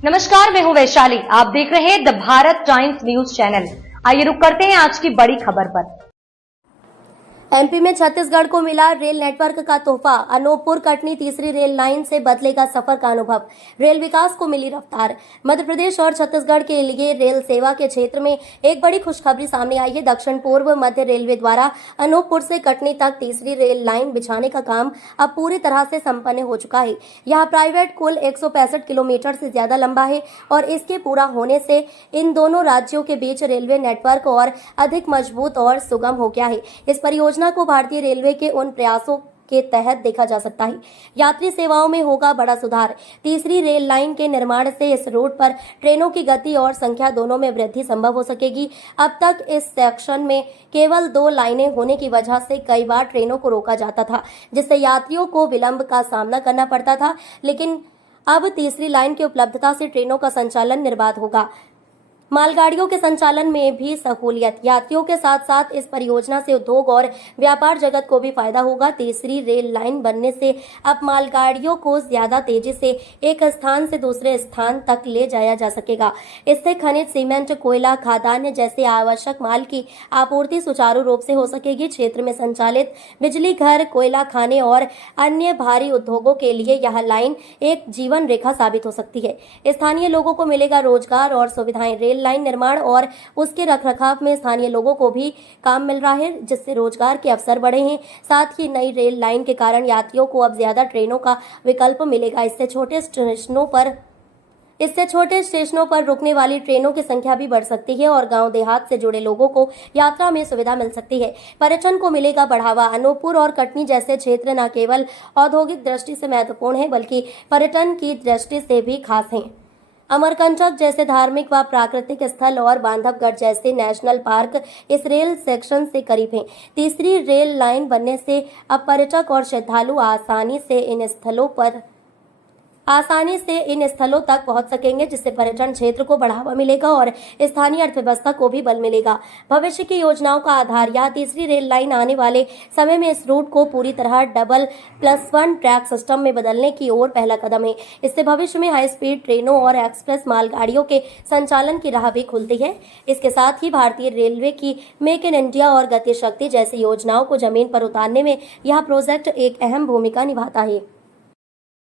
नमस्कार, मैं हूं वैशाली। आप देख रहे हैं the Bharat times news channel. आइए रुक करते हैं आज की बड़ी खबर पर। एमपी में छत्तीसगढ़ को मिला रेल नेटवर्क का तोहफा। अनूपपुर कटनी तीसरी रेल लाइन से बदलेगा सफर का अनुभव। रेल विकास को मिली रफ्तार। मध्य प्रदेश और छत्तीसगढ़ के लिए रेल सेवा के क्षेत्र में एक बड़ी खुशखबरी सामने आई है। दक्षिण पूर्व मध्य रेलवे द्वारा अनूपपुर से कटनी तक तीसरी रेल लाइन बिछाने का काम अब पूरी तरह से संपन्न हो चुका है। यह प्राइवेट कुल 165 किलोमीटर से ज्यादा लंबा है और इसके पूरा होने से इन दोनों राज्यों के बीच रेलवे नेटवर्क और अधिक मजबूत और सुगम हो गया है। इस परियोजना को भारतीय रेलवे के उन प्रयासों के तहत देखा जा सकता है। यात्री सेवाओं में होगा बड़ा सुधार। तीसरी रेल लाइन के निर्माण से इस रूट पर ट्रेनों की गति और संख्या दोनों में वृद्धि संभव हो सकेगी। अब तक इस सेक्शन में केवल 2 लाइनें होने की वजह से कई बार ट्रेनों को रोका जाता था, जिससे यात्रियों को विलंब का सामना करना पड़ता था, लेकिन अब तीसरी लाइन की उपलब्धता से ट्रेनों का संचालन निर्बाध होगा। मालगाड़ियों के संचालन में भी सहूलियत। यात्रियों के साथ साथ इस परियोजना से उद्योग और व्यापार जगत को भी फायदा होगा। तीसरी रेल लाइन बनने से अब मालगाड़ियों को ज्यादा तेजी से एक स्थान से दूसरे स्थान तक ले जाया जा सकेगा। इससे खनिज, सीमेंट, कोयला, खाद्यान्न जैसे आवश्यक माल की आपूर्ति सुचारू रूप से हो सकेगी। क्षेत्र में संचालित बिजली घर, कोयला खाने और अन्य भारी उद्योगों के लिए यह लाइन एक जीवन रेखा साबित हो सकती है। स्थानीय लोगों को मिलेगा रोजगार और सुविधाएं। रेल लाइन निर्माण और उसके रखरखाव में स्थानीय लोगों को भी काम मिल रहा है, जिससे रोजगार के अवसर बढ़े हैं। साथ ही नई रेल लाइन के कारण यात्रियों को अब ज्यादा ट्रेनों का विकल्प मिलेगा। इससे छोटे स्टेशनों पर रुकने वाली ट्रेनों की संख्या भी बढ़ सकती है और गांव देहात से जुड़े लोगों को यात्रा में सुविधा मिल सकती है। पर्यटन को मिलेगा बढ़ावा। अनूपपुर और कटनी जैसे क्षेत्र न केवल औद्योगिक दृष्टि से महत्वपूर्ण है, बल्कि पर्यटन की दृष्टि से भी खास हैं। अमरकंटक जैसे धार्मिक व प्राकृतिक स्थल और बांधवगढ़ जैसे नेशनल पार्क इस रेल सेक्शन से करीब हैं। तीसरी रेल लाइन बनने से अब पर्यटक और श्रद्धालु आसानी से इन स्थलों तक पहुंच सकेंगे, जिससे पर्यटन क्षेत्र को बढ़ावा मिलेगा और स्थानीय अर्थव्यवस्था को भी बल मिलेगा। भविष्य की योजनाओं का आधार। यह तीसरी रेल लाइन आने वाले समय में इस रूट को पूरी तरह डबल+1 ट्रैक सिस्टम में बदलने की ओर पहला कदम है। इससे भविष्य में हाई स्पीड ट्रेनों और एक्सप्रेस मालगाड़ियों के संचालन की राह भी खुलती है। इसके साथ ही भारतीय रेलवे की मेक इन इंडिया और गति शक्ति जैसी योजनाओं को जमीन पर उतारने में यह प्रोजेक्ट एक अहम भूमिका निभाता है।